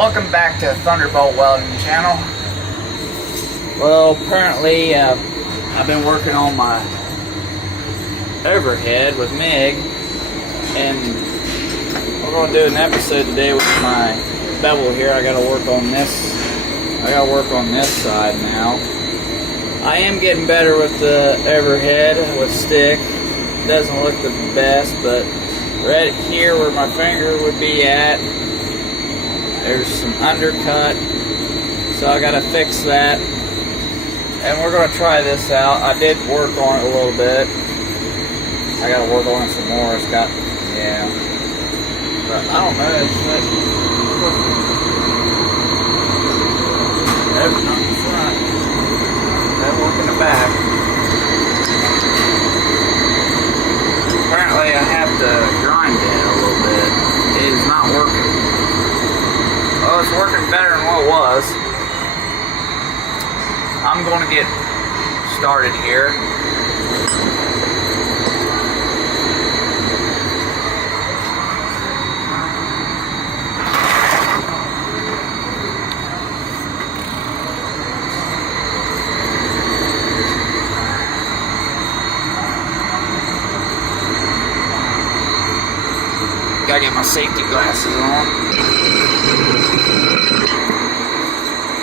Welcome back to Thunderbolt Welding channel. Well, apparently I've been working on my overhead with MIG, and we're going to do an episode today with my bevel here. I got to work on this. I got to work on this side now. I am getting better with the overhead with stick. It doesn't look the best, but right here where my finger would be at, there's some undercut, so I gotta fix that, and we're gonna try this out. I did work on it a little bit. I gotta work on it some more. It's got, yeah, but I don't know. It's not nope, not in the front. That work in the back. Apparently, I have to grind it a little bit. It is not working. Well, it's working better than what it was. I'm going to get started here. Gotta get my safety glasses on.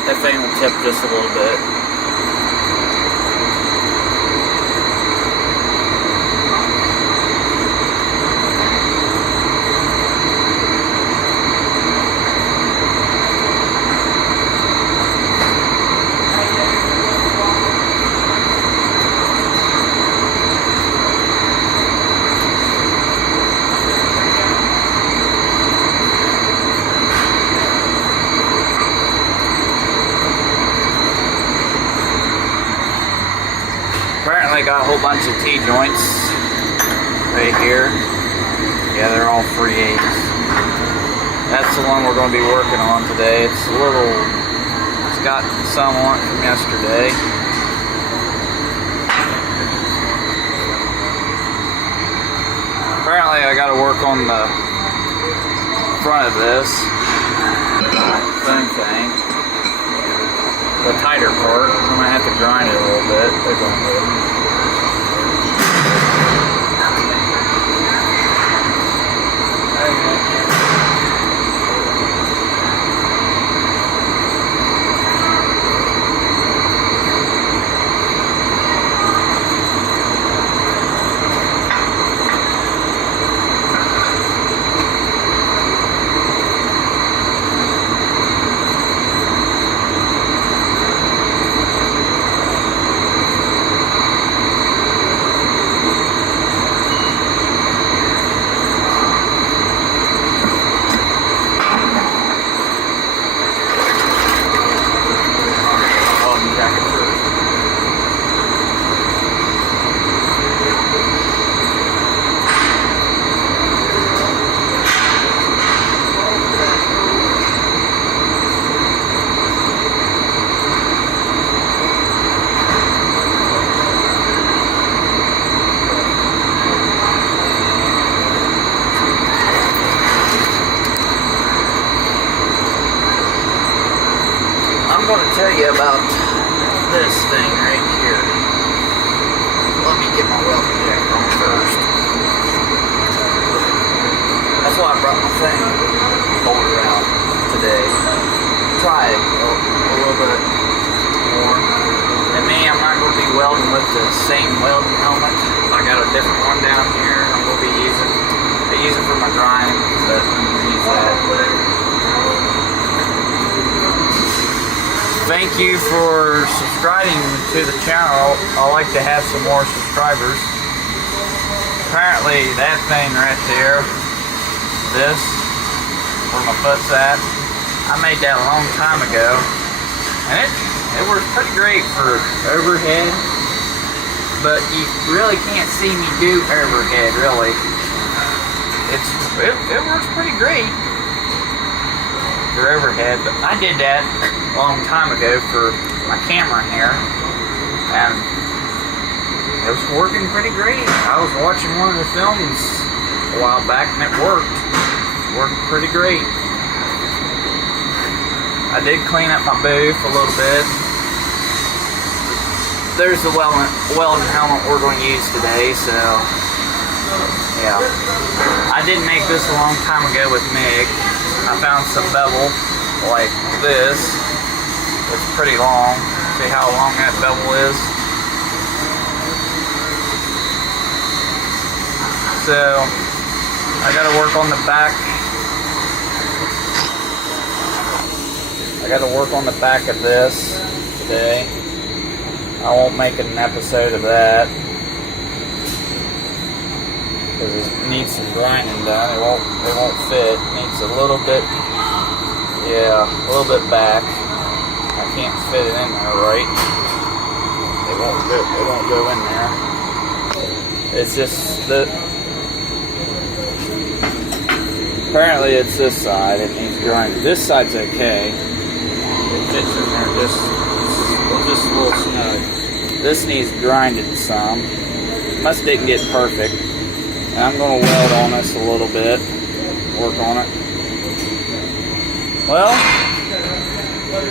That thing will tip just a little bit. Apparently got a whole bunch of T-joints right here. Yeah, they're all 3/8. That's the one we're going to be working on today. It's a little, it's got some on it from yesterday. Apparently I got to work on the front of this. Same thing. The tighter part. I'm gonna have to grind it a little bit. I'm going to tell you about this thing right here. Let me get my welding jacket on first. That's why I brought my thing holder out today. Try it a little bit more. And me, I'm not going to be welding with the same welding helmet. I got a different one down here I'm going to be using. I use it for my grinding, but I'm going to use that. Thank you for subscribing to the channel. I like to have some more subscribers. Apparently that thing right there, this, where my foot's at, I made that a long time ago. And it works pretty great for overhead. But you really can't see me do overhead, really. It works pretty great for overhead, but I did that a long time ago for my camera here, and it was working pretty great. I was watching one of the films a while back and it worked pretty great. I did clean up my booth a little bit. There's the Welding helmet we're going to use today, so yeah. I did make this a long time ago with MIG. I found some bevel like this. It's pretty long. See how long that bevel is? So I got to work on the back. I got to work on the back of this today. I won't make an episode of that because it needs some grinding done. It won't fit. It needs a little bit, yeah, a little bit back. I can't fit it in there right. It won't go in there. It's just the. Apparently it's this side. It needs grinding. This side's okay. It fits in there just a little snug. This needs grinded some. Must didn't get perfect. And I'm going to weld on this a little bit. Work on it. Well,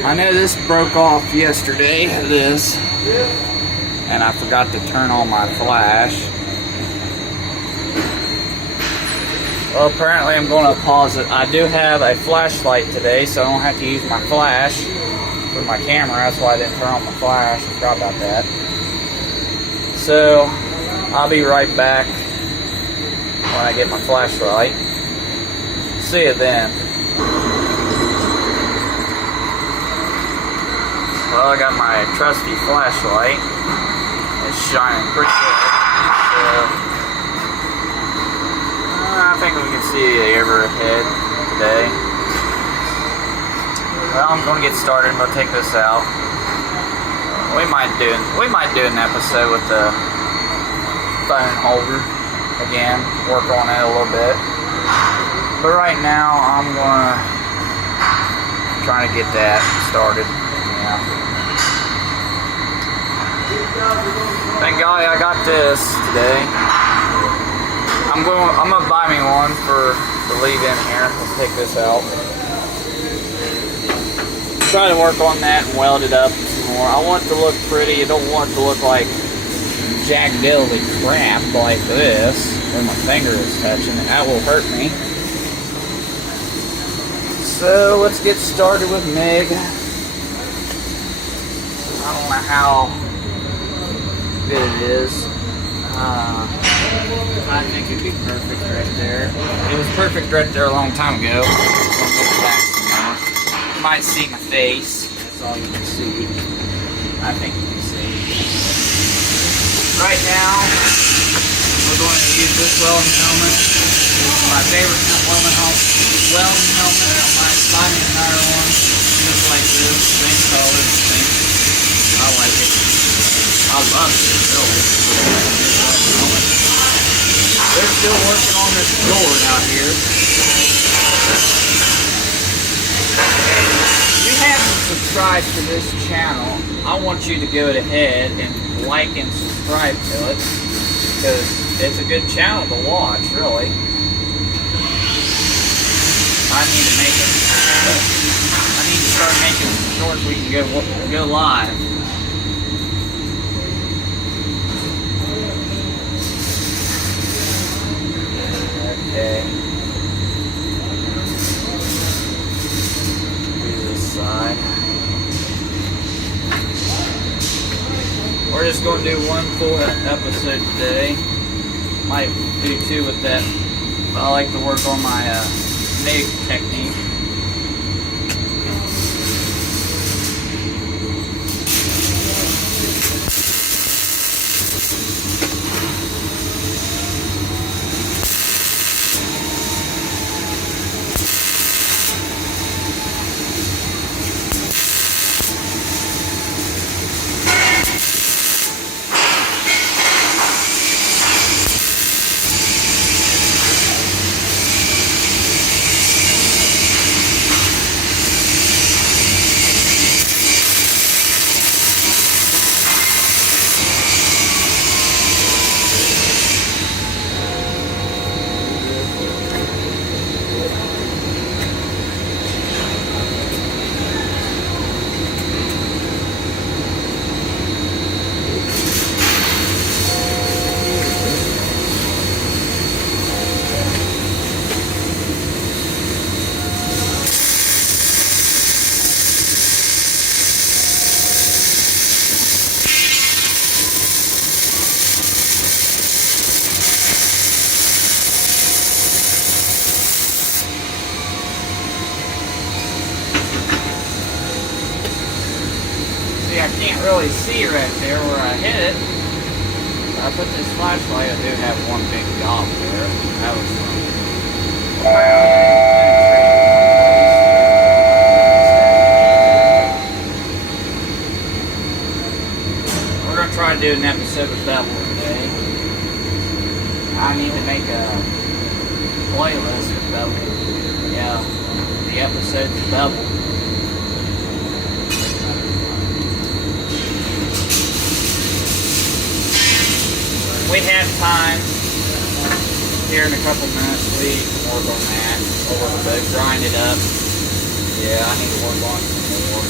I know this broke off yesterday, this. And I forgot to turn on my flash. Well, apparently I'm going to pause it. I do have a flashlight today, so I don't have to use my flash for my camera. That's why I didn't turn on my flash. I forgot about that. So, I'll be right back when I get my flashlight. See you then. Well, I got my trusty flashlight. It's shining pretty good. So, I think we can see the overhead today. Well, I'm going to get started. I'm going to take this out. We might do an episode with the phone holder again. Work on it a little bit. But right now, I'm going to try to get that started. Yeah. Thank God I got this today. I'm gonna buy me one to leave in here. Let's take this out. Try to work on that and weld it up some more. I want it to look pretty. I don't want it to look like jaggedy crap like this when my finger is touching it. That will hurt me. So let's get started with MIG. I don't know how good it is. I think it'd be perfect right there. It was perfect right there a long time ago. You might see my face. That's all you can see. I think you can see. Right now, we're going to use this welding helmet. It's my favorite welding helmet. I might buy me another one just like this. Same color, same. I like it. I love it, really. They're still working on this door out here. If you haven't subscribed to this channel, I want you to go ahead and like and subscribe to it because it's a good channel to watch, really. I need to start making some shorts we can go live. Okay. Do this side. We're just going to do one full episode today. Might do two with that. But I like to work on my MIG technique. I can't really see right there where I hit it. I put this flashlight, I do have one big gob there. That was fun. We're going to try to do an episode with bevel today. I need to make a playlist with bevel. Yeah, the episodes of bevel. We have time here in a couple minutes. We can work on that a little bit, grind it up. Yeah, I need to work on some more.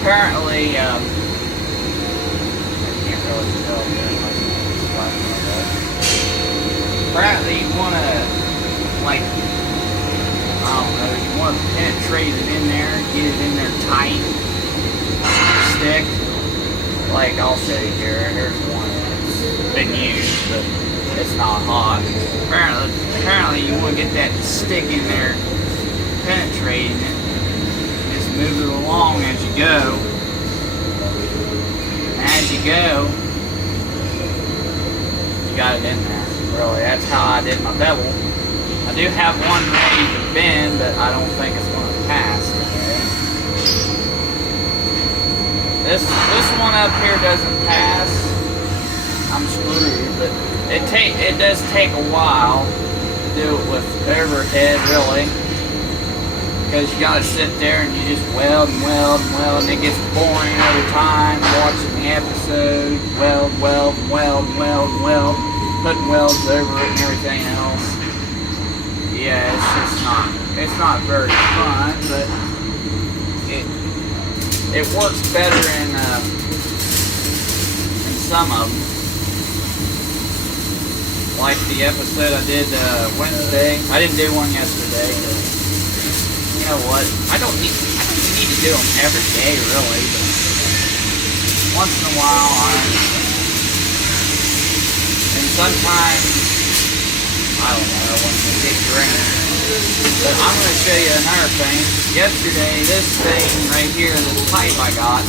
Apparently, I can't really tell here unless it's flashing like that. Apparently, you want to, like, I don't know, you want to penetrate it in there, get it in there tight, stick. Like, I'll show you here. Here's one that's been used, but it's not hot. Apparently, you want to get that stick in there, penetrating it. Move it along as you go. As you go, you got it in there. Really, that's how I did my bevel. I do have one ready to bend, but I don't think it's going to pass today. This one up here doesn't pass. I'm screwed, but it does take a while to do it with overhead, really. Because you gotta sit there and you just weld and weld and weld, and it gets boring every time watching the episode. Weld, weld, weld, weld, weld, putting welds over it and everything else. Yeah, it's not very fun, but it works better in some of them. Like the episode I did Wednesday. I didn't do one yesterday. You know what? I don't need to do them every day, really, but once in a while, and sometimes, I don't know, when we get green. But I'm going to show you another thing. Yesterday, this thing right here, this pipe I got,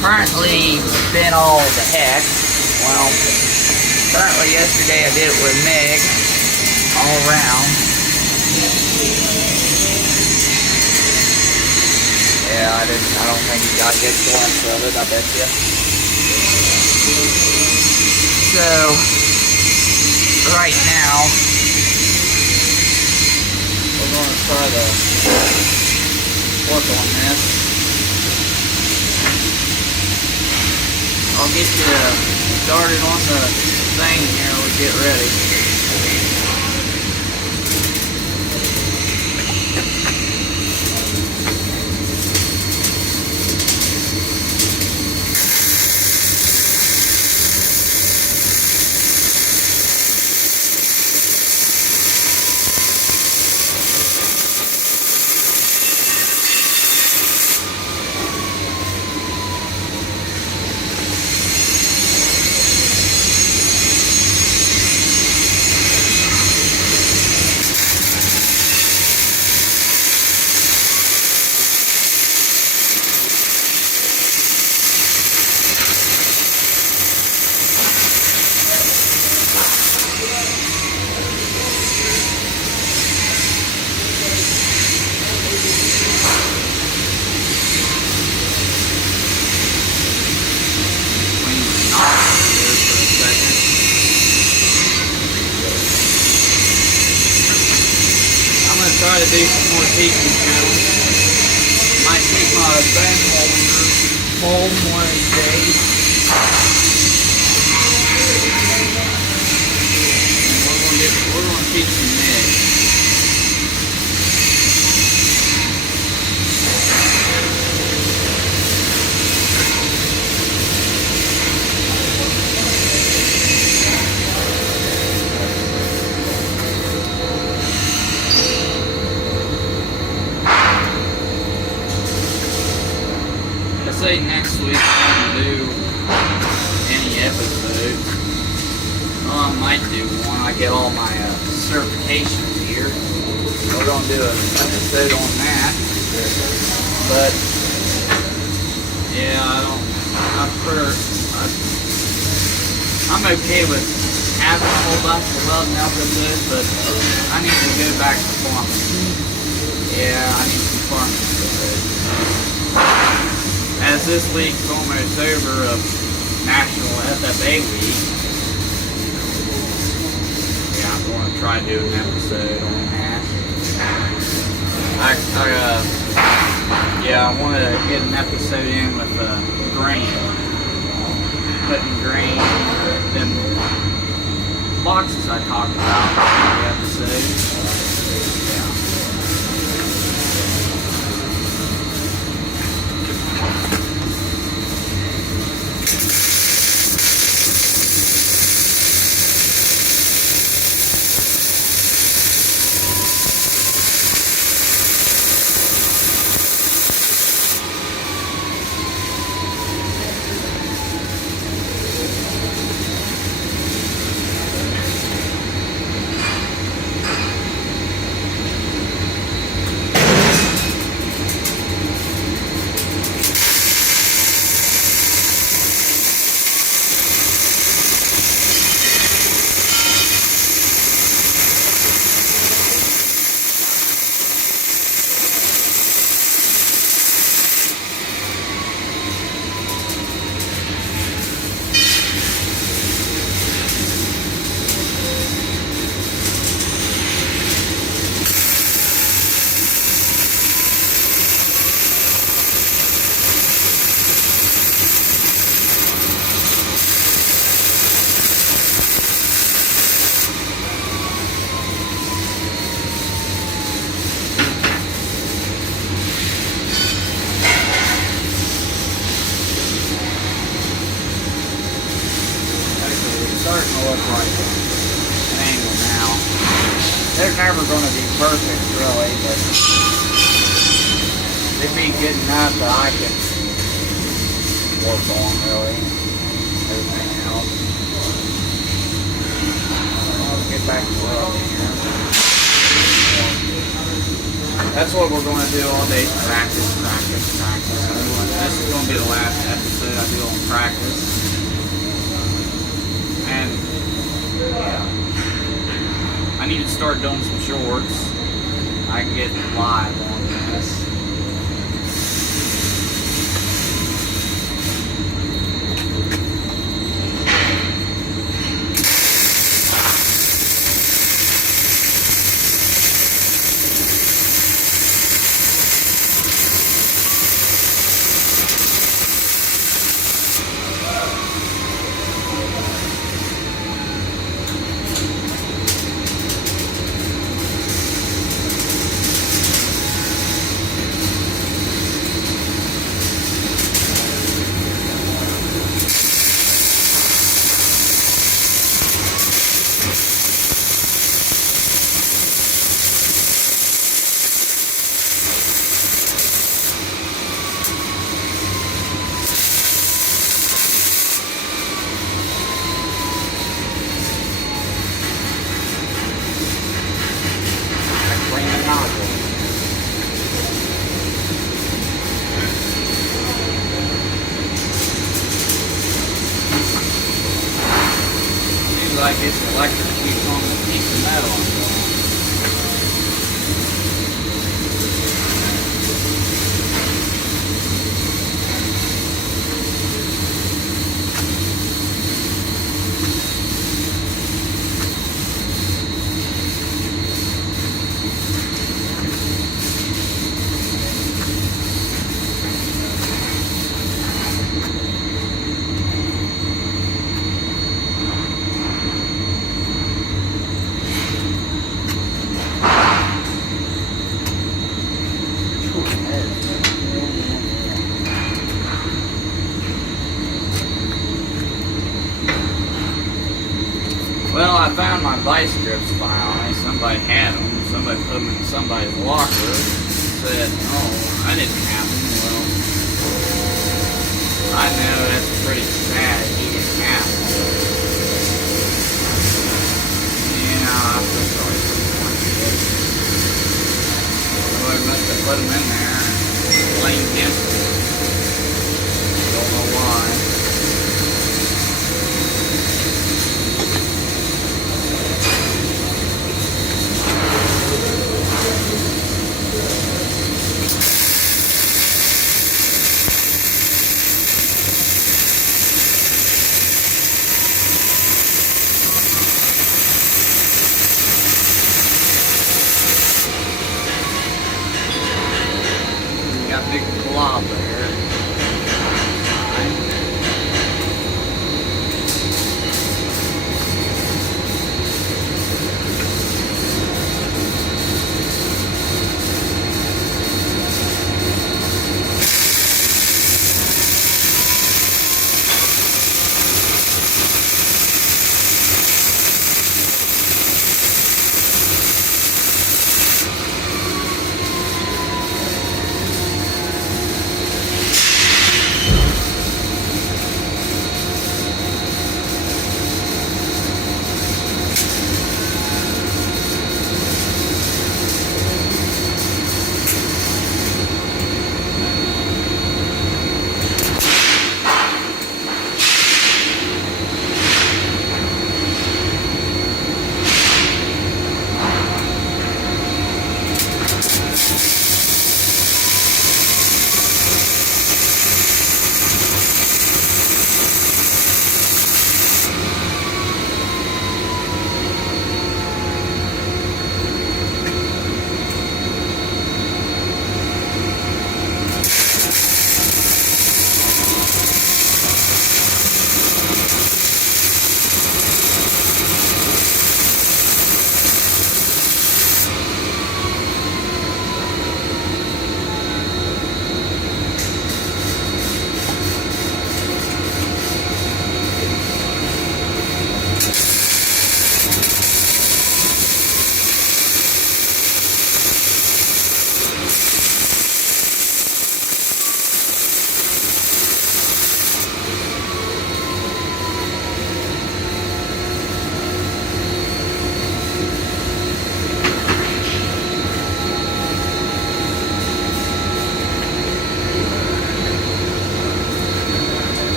currently bent all the heck. Well, currently yesterday I did it with MIG all around. Yeah, I don't think you got a good glimpse of it, I bet you. So, right now, we're going to try to work on this. I'll get you started on the thing here when we get ready. gonna do some more teaching challenge. Might take my band holder home one of these days. And we're gonna teach some MIG. Say next week I'm gonna do any episode. Well, I might do one. I get all my certifications here. We're gonna do an episode on that. But yeah, I'm okay with having a whole bunch of welding episodes, but I need to go back to farming. Yeah, I need some farming episodes. As this week's almost over of National FFA Week, yeah, I'm going to try to do an episode on that. I want to get an episode in with grain, putting grain, them boxes I talked about in the episode. Starting to look like an angle now. They're never going to be perfect, really, but they'd be good enough that I can work on, really. Everything else. I'll get back to welding here. That's what we're going to do all day. Practice. This is going to be the last episode I do on practice. And yeah, I need to start doing some shorts. I can get live on this. Like it's electric keeps the metal on. Well, I found my vice grips finally. Somebody had them. Somebody put them in somebody's locker. Said, oh, I didn't have them. Well, I know that's pretty sad. He didn't have them. Yeah, I feel sorry for the poor kid. Somebody must have put them in there and blamed him. Don't know why. Got a big blob there.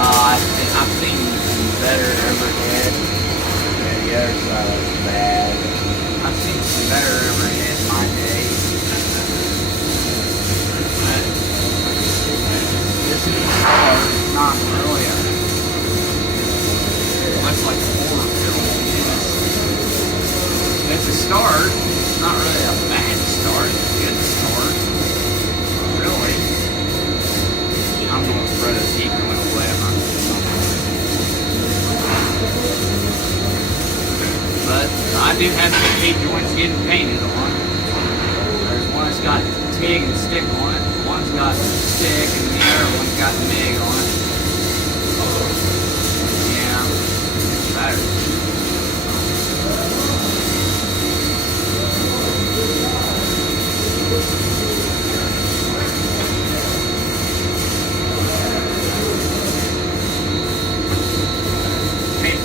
I've seen some better overhead. Yeah, the other side was bad. I've seen some better overhead in my day. But this is not really it looks like a horror film. It's a start. It's not really a bad start. It's a good start. Really. I'm going to spread a deep going away. But I do have some T joints getting painted on. There's one that's got TIG and stick on it. One's got stick and the other one's got MIG on it. Yeah, it's better.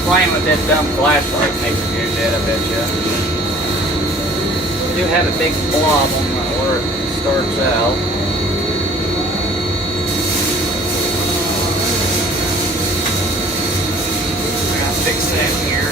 Playing with that dumb flashlight makes a good dead, I bet you. I do have a big blob on where it starts out. I gotta fix that here.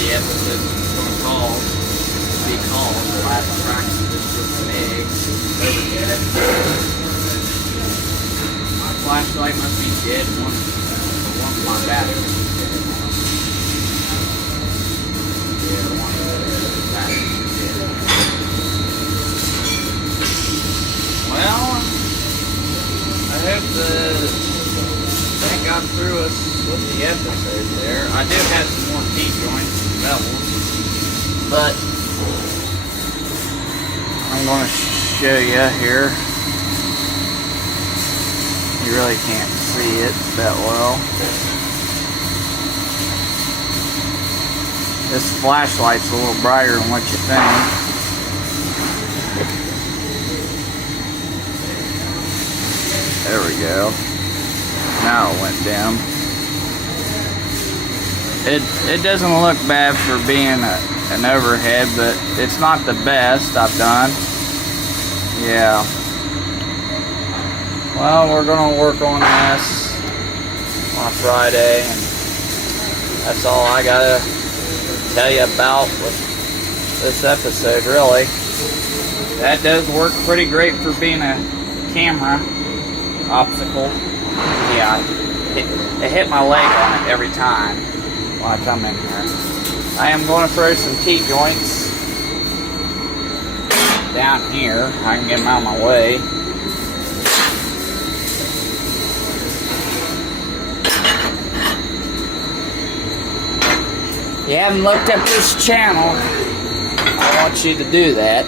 the episode be called The Last Practices with Meg Overhead. My flashlight must be dead. One of my batteries is dead. Yeah, one of the batteries is dead. Well, I hope that got through us with the episode there. I do have some more T-joints and bevels, but I'm going to show you here. You really can't see it that well. This flashlight's a little brighter than what you think. There we go. Now it went dim. It doesn't look bad for being an overhead, but it's not the best I've done. Yeah. Well, we're gonna work on this on Friday, and that's all I gotta tell you about with this episode, really. That does work pretty great for being a camera obstacle. Yeah, it hit my leg on it every time when I come in here. I am going to throw some T-joints down here. I can get them out of my way. If you haven't looked up this channel, I want you to do that.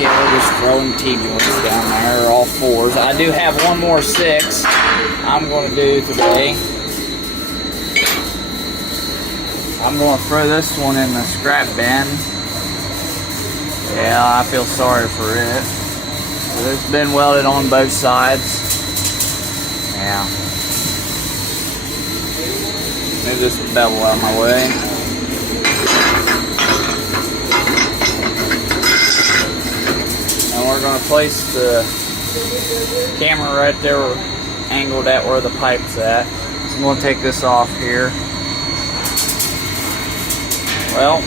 Yeah, we're just throwing T-joints down there, all fours. I do have one more 6 I'm going to do today. I'm going to throw this one in the scrap bin. Yeah, I feel sorry for it. So it's been welded on both sides. Yeah. Move this bevel out of my way. We're going to place the camera right there, angled at where the pipe's at. I'm going to take this off here. Well,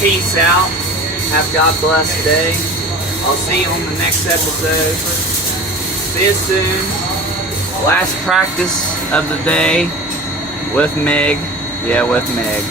peace out. Have God bless day. I'll see you on the next episode. See you soon. Last practice of the day with Meg. Yeah, with Meg.